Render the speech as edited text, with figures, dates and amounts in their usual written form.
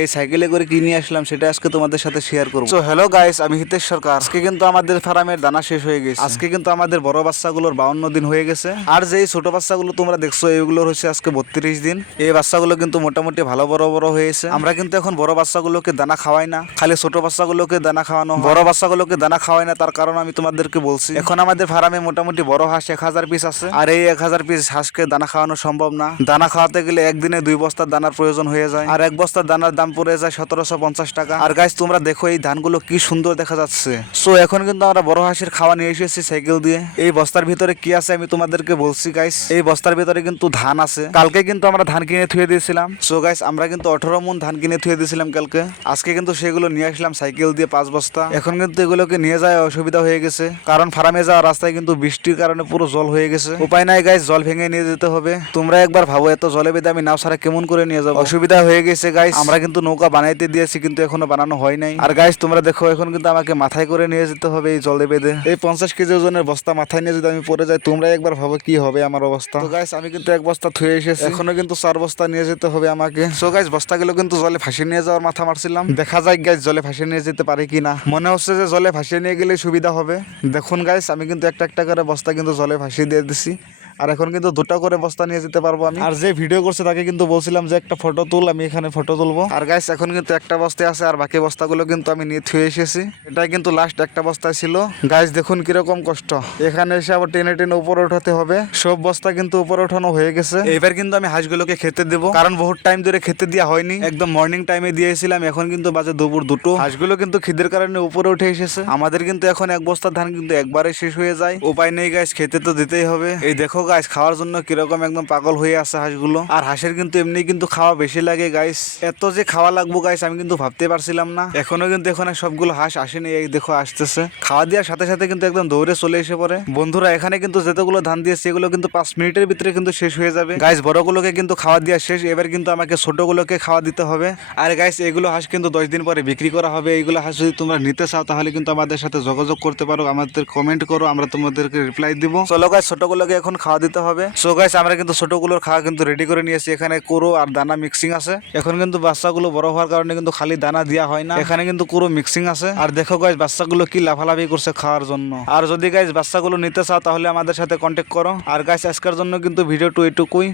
এই সাইকেলে করে কি নিয়ে আসলাম সেটা আজকে তোমাদের সাথে শেয়ার করবো। সো হ্যালো গাইস, আমি হিতেশ সরকার। আজকে কিন্তু আমাদের ফার্মের দানা শেষ হয়ে গেছে। আজকে কিন্তু আমাদের বড় বাচ্চাগুলোর 52 দিন হয়ে গেছে। আর যেই ছোট বাচ্চাগুলো তোমরা দেখছো এইগুলোর হচ্ছে আজকে 32 দিন। এই বাচ্চাগুলো কিন্তু মোটামুটি ভালো বড় বড় হয়েছে। আমরা কিন্তু এখন বড় বাচ্চাগুলোকে দানা খাওয়াই না, খালি ছোট বাচ্চাগুলোকে দানা খাওয়ানো হয়। বড় বাচ্চাগুলোকে দানা খাওয়াই না, তার কারণ আমি তোমাদেরকে বলছি। এখন আমাদের ফার্মে মোটামুটি বড় হাঁস 1000 পিস আছে। আর এই 1000 পিস হাঁসকে দানা খাওয়ানো সম্ভব না। দানা খাওয়াতে গেলে একদিনে 2 বস্তার দানার প্রয়োজন হয়ে যায়। আর এক বস্তার দানার দাম পড়ে যায় 1750 টাকা। আর গাইস তোমরা দেখো এই ধানগুলো কি সুন্দর দেখা যাচ্ছে। সো এখন কিন্তু আমরা বড় হাঁসের খাওয়া নিয়ে এসেছি সাইকেল দিয়ে। এই বস্তার ভিতরে কি আছে আমি তোমাদেরকে বলছি গাইস। এই বস্তার ভিতরে কিন্তু ধান আছে। কালকে কিন্তু আমরা ধান কিনে থুয়ে দিয়েছিলাম। সো গাইস আমরা কিন্তু 18 মণ ধান কিনে থুয়ে দিয়েছিলাম কালকে। আজকে কিন্তু সেগুলো নিয়ে আসলাম সাইকেল দিয়ে 5 বস্তা। এখন কিন্তু এগুলোকে নিয়ে যায় অসুবিধা হয়ে গেছে, কারণ ফার্মে যাওয়ার রাস্তায় কিন্তু বৃষ্টির কারণে পুরো জল হয়ে গেছে। উপায় নাই গাইস, জল ভেঙে নিয়ে যেতে হবে। তোমরা একবার ভাবো এত জলে বেঁধে আমি নাও ছাড়া কেমন করে নিয়ে যাবো। অসুবিধা হয়ে গেছে গাইস। আমরা কিন্তু নৌকা বানাইতে দিয়েছি কিন্তু এখনো বানানো হয় নাই। আর গাইস তোমরা দেখো এখন কিন্তু আমাকে মাথায় করে নিয়ে যেতে হবে এই জলে বেঁধে। এই 50 কেজি ওজনের বস্তা মাথায় নিয়ে যদি আমি পড়ে যাই, তোমরা একবার ভাবো কি হবে আমার অবস্থা। তো গাইস আমি কিন্তু 1 বস্তা থুয়ে এসেছি, এখনো কিন্তু 4 বস্তা নিয়ে যেতে হবে আমাকে। সো গাইস বস্তাগুলো কিন্তু জলে ভাসিয়ে নিয়ে যাওয়ার মাথা মারছিলাম। দেখা যাক গাইস জলে ভাসিয়ে নিয়ে যেতে পারি কিনা। মনে হচ্ছে যে জলে ভাসিয়ে নিয়ে গেলে সুবিধা হবে। দেখুন গাইস আমি কিন্তু একটা একটা করে বস্তা কিন্তু জলে ভাসিয়ে দিয়ে দিছি। আর এখন কিন্তু 2টা করে বস্তা নিয়ে যেতে পারবো আমি। আর যে ভিডিও করছে তাকে কিন্তু বলছিলাম যে একটা ফটো তুল, আমি এখানে ফটো তুলবো। আর গাইস এখন কিন্তু একটা বস্তায় আছে, আর বাকি বস্তাগুলো কিন্তু আমি নিয়ে থুয়ে এসেছি। এটাই কিন্তু লাস্ট একটা বস্তায় ছিল। গাইস দেখুন কিরকম কষ্ট, এখানে এসে আবার টেনে টেনে উপরে উঠাতে হবে। সব বস্তা কিন্তু উপরে ওঠানো হয়ে গেছে। এবার কিন্তু আমি হাঁসগুলোকে খেতে দেবো, কারণ বহুত টাইম ধরে খেতে দেওয়া হয়নি। একদম মর্নিং টাইমে দিয়েছিলাম, এখন কিন্তু বাজে দুপুর 2টো। হাঁসগুলো কিন্তু খিদের কারণে উপরে উঠে এসেছে। আমাদের কিন্তু এখন 1 বস্তা ধান কিন্তু একবারে শেষ হয়ে যায়। উপায় নেই গাইস, খেতে তো দিতেই হবে। এই দেখো গাইস খাওয়ার জন্য কিরকম একদম পাগল হয়ে আছে হাঁসগুলো। আর হাঁসের কিন্তু এমনি কিন্তু খাওয়া বেশি লাগে গাইস। এত যে খাওয়া লাগবো গাইস আমি কিন্তু ভাবতে পারছিলাম না। এখনো কিন্তু এখানে সবগুলো হাঁস আসেনি, এই দেখো আসতেছে। খাওয়া দেওয়ার সাথে সাথে কিন্তু একদম দৌড়ে চলে এসে পড়ে। বন্ধুরা এখানে কিন্তু যেতগুলো ধান দিয়েছে এগুলো কিন্তু 5 মিনিটের ভিতরে কিন্তু শেষ হয়ে যাবে গাইস। বড়গুলোকে কিন্তু খাওয়া দেওয়া শেষ, এবার কিন্তু আমাকে ছোটগুলোকে খাওয়া দিতে হবে। আর গাইস এগুলো হাঁস কিন্তু 10 দিন পরে বিক্রি করা হবে। এইগুলো হাঁস যদি তোমরা নিতে চাও তাহলে কিন্তু আমাদের সাথে যোগাযোগ করতে পারো, আমাদের কমেন্ট করো, আমরা তোমাদেরকে রিপ্লাই দিব। চলো গাইস ছোটগুলোকে এখন খাওয়া দিতে হবে। সো গাইস আমরা কিন্তু ছোটগুলোর খাওয়া কিন্তু রেডি করে নিয়েছি। এখানে কুড়ো আর দানা মিক্সিং আছে। এখন কিন্তু বাচ্চাগুলো বড় হওয়ার কারণে কিন্তু খালি দানা দেওয়া হয় না, এখানে কিন্তু কুড়ো মিক্সিং আছে। আর দেখো গাইস বাচ্চাগুলো কি লাফালাফি করছে খাওয়ার জন্য। আর যদি গাইস বাচ্চাগুলো নিতে চাও তাহলে আমাদের সাথে কন্ট্যাক্ট করো। আর গাইস আজকের জন্য কিন্তু ভিডিওটা এটুকুই।